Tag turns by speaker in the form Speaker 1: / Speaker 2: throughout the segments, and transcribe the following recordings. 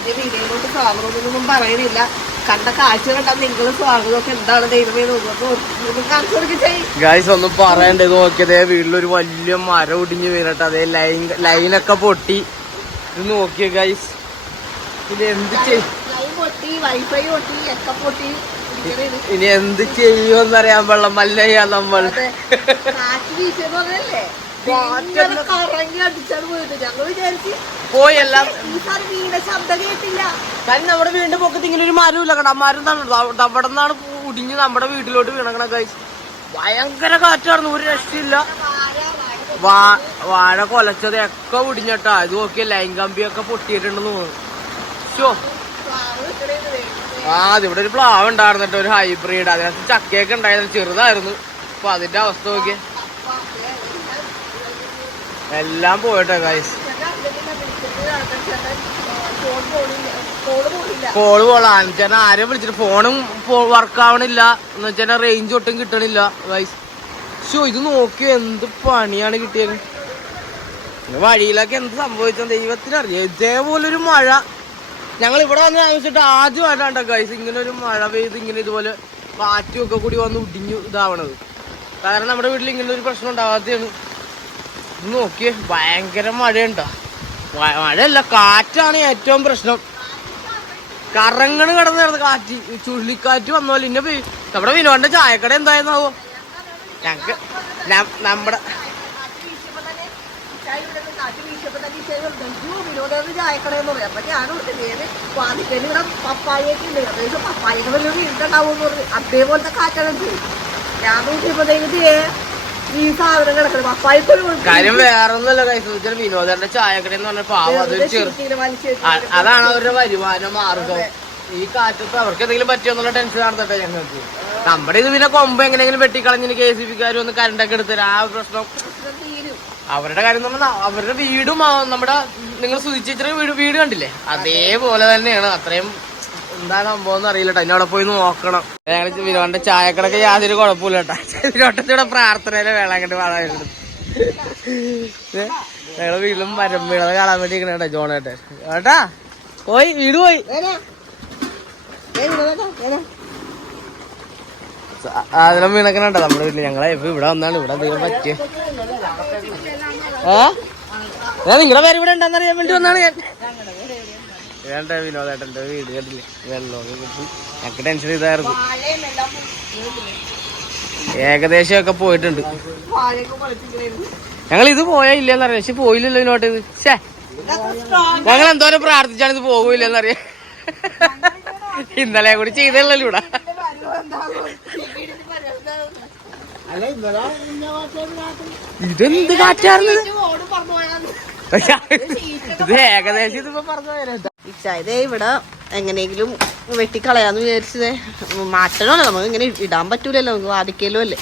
Speaker 1: പുതിയ വീഡിയോയിലോട്ട് സ്വാഗതമൊന്നും പറയുന്നില്ല. കണ്ട കാഴ്ച കണ്ടാൽ നിങ്ങൾ സ്വാഗതമൊക്കെ എന്താണ് ദൈവമേ
Speaker 2: ഗായ്സ് ഒന്നും പറയണ്ട. ഇത് നോക്കിയതേ വീട്ടിലൊരു വലിയ മരം ഒടിഞ്ഞു വീണട്ടെ. അതേ ലൈൻ ലൈനൊക്കെ പൊട്ടി. ഇത് നോക്കിയ ഗൈസ് ഇത് എന്ത് ചെയ്യും. ഇനി എന്ത് ചെയ്യുമെന്നറിയാൻ വെള്ളം മല്ലയ്യ നമ്മൾ.
Speaker 1: കാറ്റ് വീശിയെന്ന് പറഞ്ഞല്ലേ കറങ്ങി അടിച്ചാണ് പോയിട്ട് ഞങ്ങൾ വിചാരിച്ച്
Speaker 2: പോയി എല്ലാം
Speaker 1: ഈ വീണ ശബ്ദം കേട്ടില്ല.
Speaker 2: കാരണം നമ്മുടെ വീടിന്റെ പൊക്കത്ത് ഇങ്ങനെ ഒരു മരം ഇല്ല. കണ്ട മരം അവിടെ നിന്നാണ് ഉടിഞ്ഞ് നമ്മുടെ വീട്ടിലോട്ട് വീണക്കണ ഗൈസ് ഭയങ്കര കാറ്റായിരുന്നു. ഒരു രക്ഷയില്ല. വാ വാഴ കൊലച്ചത് ഒക്കെ ഒടിഞ്ഞട്ടാ ഇത് നോക്കിയ ലൈൻ കമ്പിയൊക്കെ പൊട്ടിയിട്ടുണ്ടെന്ന് തോന്നുന്നു. ആ ഇവിടെ ഒരു പ്ലാവ് ഉണ്ടായിരുന്നിട്ട് ഒരു ഹൈബ്രിഡ് അതിനകത്ത് ചക്കയൊക്കെ ഉണ്ടായിരുന്നു. ചെറുതായിരുന്നു. അപ്പൊ അതിന്റെ അവസ്ഥ നോക്കിയ. എല്ലാം പോയിട്ടോ ഗൈസ് കോൾ പോളാ ചേട്ടൻ ആരെയും വിളിച്ചിട്ട് ഫോണും വർക്ക് ആവണില്ല. എന്ന് വെച്ചാൽ റേഞ്ച് ഒട്ടും കിട്ടണില്ല ഗൈസ് ഷോ ഇത് നോക്കി എന്ത് പണിയാണ് കിട്ടിയത്? വഴിയിലൊക്കെ എന്ത് സംഭവിച്ച ദൈവത്തിനറിയാം ഇതേപോലൊരു മഴ. ഞങ്ങൾ ഇവിടെ വന്ന് താമസിച്ചിട്ട് ആദ്യമായിട്ടാണ് ഗൈസ് ഇങ്ങനെ ഒരു മഴ പെയ്ത് ഇങ്ങനെ ഇതുപോലെ കാറ്റും ഒക്കെ കൂടി വന്ന് ഉടിഞ്ഞു ഇതാവണത്. കാരണം നമ്മുടെ വീട്ടിൽ ഇങ്ങനെ ഒരു പ്രശ്നം ഉണ്ടാവാത്തതാണ് നോക്കിയേ ഭയങ്കര മഴയുണ്ടോ? മഴയല്ല കാറ്റാണ് ഏറ്റവും പ്രശ്നം. കറങ്ങണ് കിടന്നായിരുന്നു കിടന്ന് കാറ്റ് ചുഴലിക്കാറ്റ് വന്ന പോലെ ഇന്നെ നമ്മുടെ വിനോദിന്റെ ചായക്കട എന്തായിരുന്നാവോ? ഞങ്ങക്ക് നമ്മുടെ
Speaker 1: ചായക്കടയെന്ന് പറയാം അപ്പൊ ഞാൻ നേരെ വാദിക്കൽ ഇവിടെ പപ്പായൊക്കെ ഉണ്ട് അതായത് പപ്പായൊക്കെ വല്ല വീണ്ടുണ്ടാവും പറഞ്ഞു അതേപോലത്തെ കാറ്റാണ്. ഞാൻ നോക്കിയപ്പോഴത്തേക്ക് ഈ സാധനം കിടക്കണം പപ്പായക്കൊരു
Speaker 2: കാര്യം വേറെ ഒന്നുമല്ല കൈസ് വിനോദന്റെ ചായക്കട എന്ന് പറഞ്ഞ പാവം അതൊരു ചെറു അതാണ് അവരുടെ വരുമാന മാർഗം. ഈ കാറ്റത്ത് അവർക്ക് എന്തെങ്കിലും പറ്റിയെന്നുള്ള ടെൻഷൻ നടത്തട്ടെ ഞങ്ങൾക്ക്. നമ്മുടെ ഇത് പിന്നെ കൊമ്പ് എങ്ങനെയെങ്കിലും വെട്ടിക്കളഞ്ഞിന് കെ സി പിക്കാർ ഒന്ന് കരണ്ടൊക്കെ എടുത്തരാ ആ പ്രശ്നം അവരുടെ കാര്യം നമ്മൾ അവരുടെ വീടും നമ്മുടെ നിങ്ങൾ സൂചിച്ചിട്ട് വീട് വീട് കണ്ടില്ലേ? അതേപോലെ തന്നെയാണ്. അത്രയും എന്താണ് സംഭവം എന്ന് അറിയില്ല കേട്ടോ അവിടെ പോയി നോക്കണം. ഞങ്ങൾ വിരോന്റെ ചായക്കടക്ക് യാതൊരു കുഴപ്പമില്ല കേട്ടോ പ്രാർത്ഥനയിലെ വേളം കണ്ട് വളരുന്നത് വീടും വീട്ടിലും മരം വീണത് കാണാൻ വേണ്ടി ഇരിക്കണ കേട്ടോ ജോണേട്ടൻ. ഏട്ടാ പോയി വീട് പോയി? അതിലും വീണക്കണുണ്ടോ നമ്മുടെ വീട്ടിൽ ഞങ്ങളെ ഇവിടെ വന്നാണ്. ഇവിടെ എന്തെങ്കിലും പറ്റിയ ഏ? നിങ്ങളുടെ പേര് ഇവിടെ ഉണ്ടെന്നറിയാൻ വേണ്ടി വന്നാണ് ഞാൻ. വേണ്ട വിനോദേട്ടന്റെ വീട് കണ്ടില്ലേ? വെള്ളമൊക്കെ കിട്ടി ഞങ്ങൾക്ക് ടെൻഷൻ ഇതായിരുന്നു. ഏകദേശം ഒക്കെ പോയിട്ടുണ്ട്. ഞങ്ങൾ ഇത് പോയാ ഇല്ലെന്നറിയാം പക്ഷെ പോയില്ലല്ലോ ഇതിനോട്ട് ഇത്.
Speaker 1: strong
Speaker 2: ഞങ്ങൾ എന്തോരം പ്രാർത്ഥിച്ചാണ് ഇത് പോകൂലെന്നറിയാം ഇന്നലെ കൂടി ചെയ്തല്ലോ ഇവിടെ. ഇതെന്ത്
Speaker 1: കാറ്റായിരുന്നു
Speaker 2: ഇത്? ഏകദേശം ഇതിപ്പോ പറഞ്ഞു തരാം
Speaker 1: ഇച്ചായതേ ഇവിടെ എങ്ങനെയെങ്കിലും വെട്ടിക്കളയാന്ന് വിചാരിച്ചതേ. മാറ്റണമല്ലോ നമുക്ക് ഇങ്ങനെ ഇടാൻ പറ്റൂലല്ലോ നമുക്ക് വാദിക്കലും അല്ലേ.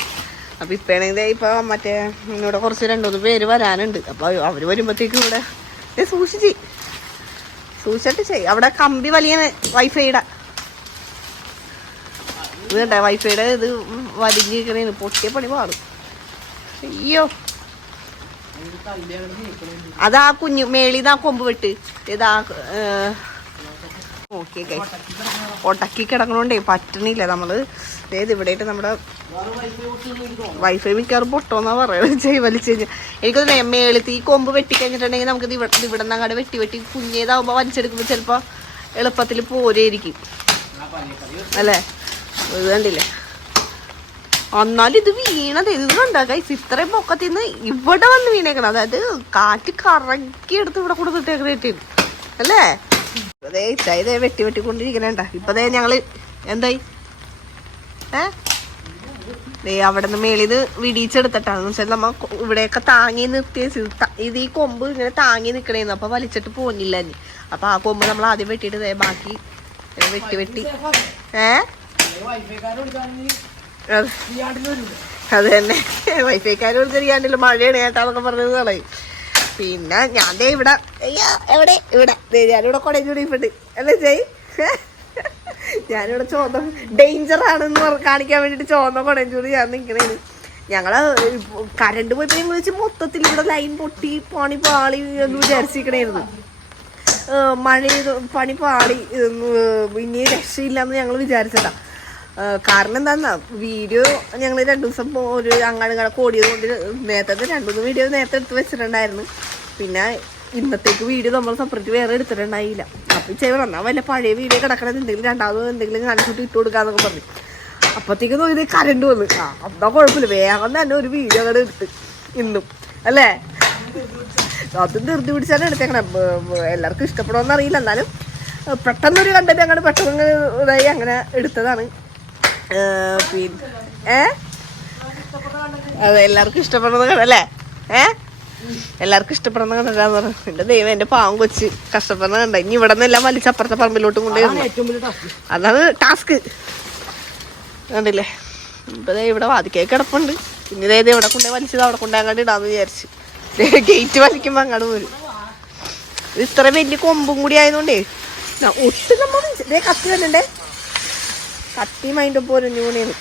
Speaker 1: അപ്പൊ ഇപ്പഴാണെങ്കിൽ ഇപ്പൊ മറ്റേ ഇവിടെ കുറച്ച് രണ്ടുമൂന്ന് പേര് വരാനുണ്ട്. അപ്പൊ അവർ വരുമ്പോഴത്തേക്കും ഇവിടെ സൂക്ഷിച്ച്. സൂക്ഷിച്ചിട്ട് ചെയ്. അവിടെ കമ്പി വലിയ വൈഫൈയുടെ. ഇത് കണ്ടേ വൈഫൈയുടെ ഇത് വലിഞ്ഞിരിക്കണേന് പൊട്ടിയ പണി പാടും. അയ്യോ. അതാ കുഞ്ഞു മേളിന്ന് ആ കൊമ്പ് വെട്ട്. ഇതാ ഓക്കെ ഒടക്കി കിടക്കണോണ്ടേ പറ്റണില്ല നമ്മൾ. അതായത് ഇവിടെ നമ്മുടെ വൈഫൈ മിക്കവാറും പൊട്ടോന്നാ പറയുന്നത് ചെയ് വലിച്ചു കഴിഞ്ഞാൽ എനിക്കൊന്ന് മേളത്തി ഈ കൊമ്പ് വെട്ടിക്കഴിഞ്ഞിട്ടുണ്ടെങ്കിൽ നമുക്ക് ഇവിടെ ഇവിടെ നിന്ന് അങ്ങോട്ട് വെട്ടി വെട്ടി കുഞ്ഞേതാവുമ്പോ വലിച്ചെടുക്കുമ്പോൾ ചിലപ്പോൾ എളുപ്പത്തിൽ പോരായിരിക്കും. അല്ലേ? ഇത് കണ്ടില്ലേ? എന്നാലും ഇത് വീണത്. ഇത് കണ്ട കൈസ് ഇത്രയും പൊക്കത്തിന്ന് ഇവിടെ വന്ന് വീണേക്കണം അതായത് കാറ്റ് കറക്കി എടുത്ത് ഇവിടെ കൊടുത്തിട്ടേക്കണേറ്റ് അല്ലേ? അതേ ഇതേ വെട്ടി വെട്ടിക്കൊണ്ടിരിക്കണേണ്ട ഇപ്പതേ ഞങ്ങൾ എന്തായി? ഏ? അവിടെ നിന്ന് മേളിന്ന് വിടിച്ചെടുത്തിട്ടാണ് വെച്ചാൽ നമ്മ ഇവിടെയൊക്കെ താങ്ങി നിർത്തിയ ഇത് ഈ കൊമ്പ് ഇങ്ങനെ താങ്ങി നിക്കണേന്ന്. അപ്പൊ വലിച്ചിട്ട് പോന്നില്ല ഇനി. അപ്പൊ ആ കൊമ്പ് നമ്മൾ ആദ്യം വെട്ടിയിട്ട് ബാക്കി വെട്ടി വെട്ടി. ഏ? അത് തന്നെ വൈഫൈക്കാർ വിളിച്ചറിയാണ്ടില്ല മഴയാണ് കേട്ടാന്നൊക്കെ പറഞ്ഞത് കളയും. പിന്നെ ഞാൻ ദേ ഇവിടെ എവിടെ? ഇവിടെ. ഞാനിവിടെ കൂടി ചൂടിയിട്ടുണ്ട് അല്ലേ ജയ്? ഞാനിവിടെ ചോന്ന ഡേഞ്ചർ ആണെന്ന് കാണിക്കാൻ വേണ്ടിട്ട് ചോന്ന കുടയും ചൂടി ഞാൻ നിൽക്കണേന് ഞങ്ങൾ കരണ്ട് പോയി ഞങ്ങൾ വെച്ച് മൊത്തത്തിൽ ഇവിടെ ലൈൻ പൊട്ടി പണി പാളി എന്ന് വിചാരിച്ചിരിക്കണായിരുന്നു മഴ പണി പാളി ഇനി രക്ഷയില്ലെന്ന് ഞങ്ങൾ വിചാരിച്ചതാ. ഏഹ്, കാരണം എന്താന്നാ വീഡിയോ ഞങ്ങൾ രണ്ടു ദിവസം ഒരു അങ്ങാട് കോടിയത് കൊണ്ട് നേരത്തെ രണ്ടു മൂന്ന് വീഡിയോ നേരത്തെ എടുത്ത് വെച്ചിട്ടുണ്ടായിരുന്നു. പിന്നെ ഇന്നത്തേക്ക് വീഡിയോ നമ്മൾ സെപ്പറേറ്റ് വേറെ എടുത്തിട്ടുണ്ടായില്ല. അപ്പൊ ചെയ്യണം എന്നാ വല്ല പഴയ വീഡിയോ കിടക്കണത് എന്തെങ്കിലും രണ്ടാമത് എന്തെങ്കിലും കാണിച്ചിട്ട് ഇട്ട് കൊടുക്കാന്നൊക്കെ പറഞ്ഞു. അപ്പത്തേക്ക് ഇത് കരണ്ട് വന്നു. ആ എന്നാ കുഴപ്പമില്ല. വേഗം തന്നെ ഒരു വീഡിയോ അങ്ങനെ എടുത്ത് ഇന്നും. അല്ലേ? അതും ധൃതി പിടിച്ചാണ് എടുത്തേക്കണേ. എല്ലാവർക്കും ഇഷ്ടപ്പെടുമെന്ന് അറിയില്ല എന്നാലും പെട്ടെന്നൊരു കണ്ടന്റ് അങ്ങനെ പെട്ടെന്ന് ഇതായി അങ്ങനെ എടുത്തതാണ്. പിന്നെ ഏ? അതെ എല്ലാവർക്കും ഇഷ്ടപ്പെടുന്നത് കണ്ടല്ലേ? ഏ? എല്ലാവർക്കും ഇഷ്ടപ്പെടുന്ന കണ്ടാന്ന് പറഞ്ഞു. എന്റെ ദൈവം എന്റെ പാവം കൊച്ച് കഷ്ടപ്പെടുന്ന കണ്ട. ഇനി ഇവിടെ നിന്നെല്ലാം വലിച്ച് അപ്പുറത്തെ പറമ്പിലോട്ട്
Speaker 2: കൊണ്ടുവരുന്നു
Speaker 1: അതാണ് ടാസ്ക് കണ്ടില്ലേ? ഇപ്പൊ ഇവിടെ വാതിക്കേ കിടപ്പുണ്ട്. ഇനി ഇതേ ദേ ഇവിടെ കൊണ്ടേ വലിച്ചത് അവിടെ കൊണ്ടേ അങ്ങോട്ട് ഇടാന്ന് വിചാരിച്ചു. ഗേറ്റ് വലിക്കുമ്പോ അങ്ങോട്ട് വരും ഇത് ഇത്ര വലിയ കൊമ്പും കൂടി ആയതുകൊണ്ടേ ഒട്ടും നമ്മൾ കത്തി വരണ്ടേ? കത്തി മൈൻഡ് ഒരു കൂടിയാണ്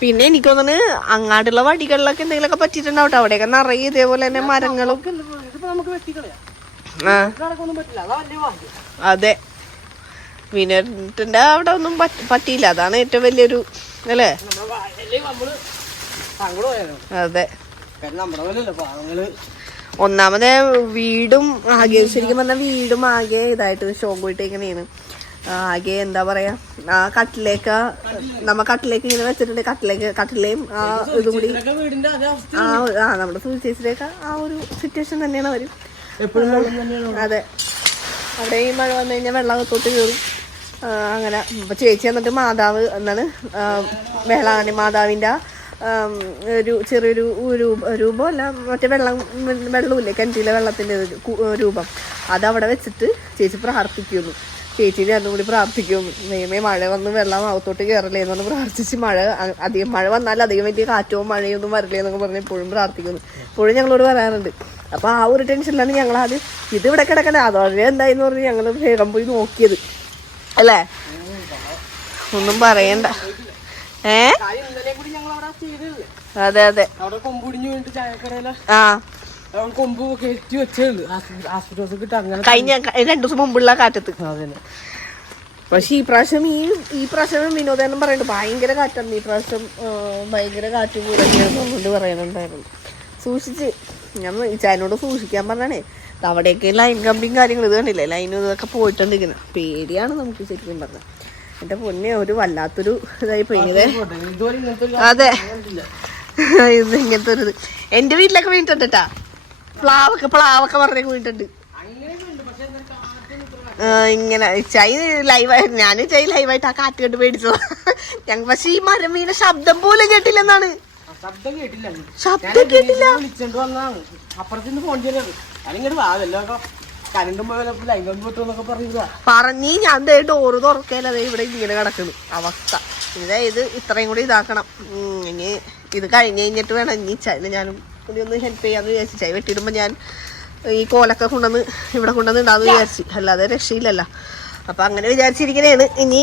Speaker 1: പിന്നെ എനിക്ക് തോന്നുന്നു അങ്ങാടുള്ള വടികളിലൊക്കെ എന്തെങ്കിലുമൊക്കെ പറ്റിയിട്ടുണ്ടാവട്ടെ അവിടെയൊക്കെ. നിറയെ ഇതേപോലെ തന്നെ മരങ്ങളും. ആ.
Speaker 2: അതാ
Speaker 1: വിനോദത്തിന്റെ അവിടെ ഒന്നും പറ്റ- പറ്റിയില്ല. അതാണ് ഏറ്റവും വലിയൊരു അല്ലേ? അതെ. ഒന്നാമതേ വീടും ആകെ ശരിക്കും പറഞ്ഞാൽ വീടും ആകെ ഇതായിട്ട് ഷോക്ക് പോയിട്ടേക്കണേണ് ആകെ എന്താ പറയാ ആ കട്ടിലേക്ക് നമ്മ കട്ടിലേക്ക് ഇങ്ങനെ വെച്ചിട്ടുണ്ട്. കട്ടിലേക്ക് കട്ടിലേയും ആ ഇതും കൂടി. ആ ആ നമ്മുടെ സൂചിച്ചേച്ചിലേക്ക് ആ ഒരു സിറ്റുവേഷൻ തന്നെയാണ്
Speaker 2: വരും
Speaker 1: അതെ. അവിടെ ഈ മഴ വന്നു കഴിഞ്ഞാൽ വെള്ളം തൊട്ട് കയറും അങ്ങനെ. ഇപ്പൊ ചേച്ചി എന്നിട്ട് മാതാവ് എന്നാണ് വേളാങ്കണ്ണി മാതാവിന്റെ ആം, ഒരു ചെറിയൊരു രൂപം അല്ല മറ്റേ വെള്ളം വെള്ളമില്ലേ കിണറ്റിലെ വെള്ളത്തിന്റെ രൂപം. അതവിടെ വെച്ചിട്ട് ചേച്ചി പ്രാർത്ഥിക്കുന്നു. ചേച്ചി രണ്ടും കൂടി പ്രാർത്ഥിക്കും. നെയ്മേ മഴ വന്ന് വെള്ളം അകത്തോട്ട് കയറല്ലേ എന്ന് പറഞ്ഞ് പ്രാർത്ഥിച്ച് മഴ അധികം മഴ വന്നാൽ അധികം വലിയ കാറ്റോ മഴയൊന്നും വരില്ലേ എന്നൊക്കെ പറഞ്ഞ് എപ്പോഴും പ്രാർത്ഥിക്കുന്നു. എപ്പോഴും ഞങ്ങളോട് പറയാറുണ്ട്. അപ്പോൾ ആ ഒരു ടെൻഷനിലാണ് ഞങ്ങൾ ആദ്യം ഇത് ഇവിടെ കിടക്കണ്ട അതോടെ എന്തായെന്ന് പറഞ്ഞ് ഞങ്ങൾ വേഗം പോയി നോക്കിയത്. അല്ലേ? ഒന്നും പറയണ്ട. ഏ? അതെ അതെ. ആ.
Speaker 2: കൊമ്പ് കയറ്റി അങ്ങനെ
Speaker 1: കഴിഞ്ഞ രണ്ടു ദിവസം മുമ്പുള്ള കാറ്റത്ത്.
Speaker 2: അതന്നെ.
Speaker 1: പക്ഷെ ഈ പ്രാവശ്യം ഈ ഈ പ്രാവശ്യം വിനോദനം പറയുന്നുണ്ട്. ഭയങ്കര കാറ്റാണ്. ഈ പ്രാവശ്യം ഭയങ്കര കാറ്റ് കൂടെ പറയുന്നുണ്ടായിരുന്നു. സൂക്ഷിച്ച്. ഞാൻ ചായനോട് സൂക്ഷിക്കാൻ പറഞ്ഞാണേ അവിടെയൊക്കെ ലൈൻ കമ്പിയും കാര്യങ്ങളും ഇത് കണ്ടില്ലേ? ലൈനും ഇതൊക്കെ പോയിട്ടുണ്ട് പേടിയാണ് നമുക്ക് ശരിക്കും പറഞ്ഞത് എന്റെ പൊന്നെ ഒരു വല്ലാത്തൊരു ഇതായി പോയി ഇതേ
Speaker 2: പോട്ടെ, ഇതുവരെ ഇങ്ങനത്തെ ഒരു
Speaker 1: അതെ. ഇത് ഇങ്ങനത്തെ ഒരു ഇത്. എന്റെ വീട്ടിലൊക്കെ വീണിട്ടുണ്ട് കേട്ടാ പ്ലാവൊക്കെ പ്ലാവൊക്കെ പറഞ്ഞ വീണിട്ടുണ്ട് ഇങ്ങനെ ചൈ ലൈവായി ഞാൻ ചൈ ലൈവായിട്ട് ആ കാറ്റ് കണ്ട് പേടിച്ചത്. ഞങ്ങൾ പക്ഷെ ഈ മരം വീണ ശബ്ദം പോലും കേട്ടില്ലെന്നാണ്.
Speaker 2: ശബ്ദം കേട്ടില്ല.
Speaker 1: ശബ്ദം കേട്ടില്ല.
Speaker 2: വിളിച്ചോണ്ട് അപ്പുറത്തുനിന്ന് ഫോൺ ചെയ്തത് ഞാനിങ്ങോട്ട്
Speaker 1: പറഞ്ഞ് ഞാൻ ദേ ഡോറ് തുറക്കലതേ ഇവിടെ ഇങ്ങനെ കിടക്കുന്നു. അവസ്ഥ. ഇതായത് ഇത് ഇത്രയും കൂടി ഇതാക്കണം. ഇനി ഇത് കഴിഞ്ഞ് കഴിഞ്ഞിട്ട് വേണം ഇനി ചൈന ഞാനും കൂടി ഒന്ന് ഹെൽപ്പ് ചെയ്യാന്ന് വിചാരിച്ചു. ചൈ വെട്ടിയിടുമ്പോൾ ഞാൻ ഈ കോലൊക്കെ കൊണ്ടുവന്ന് ഇവിടെ കൊണ്ടുവന്ന് ഇടാന്ന് വിചാരിച്ചു. അല്ലാതെ രക്ഷയില്ലല്ലോ. അപ്പം അങ്ങനെ വിചാരിച്ചിരിക്കണേണ്. ഇനി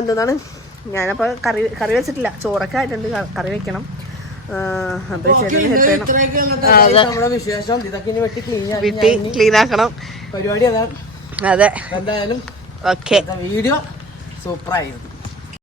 Speaker 1: എന്താണ്? ഞാനപ്പോൾ കറി കറി വെച്ചിട്ടില്ല. ചോറൊക്കെ ആയിട്ടുണ്ട്. കറി വെക്കണം.
Speaker 2: വെട്ടി ക്ലീൻ
Speaker 1: ആക്കണം.
Speaker 2: പരിപാടി അതാണ്.
Speaker 1: അതെ.
Speaker 2: എന്തായാലും
Speaker 1: ഓക്കെ.
Speaker 2: വീഡിയോ. സൂപ്പർ ആയിരുന്നു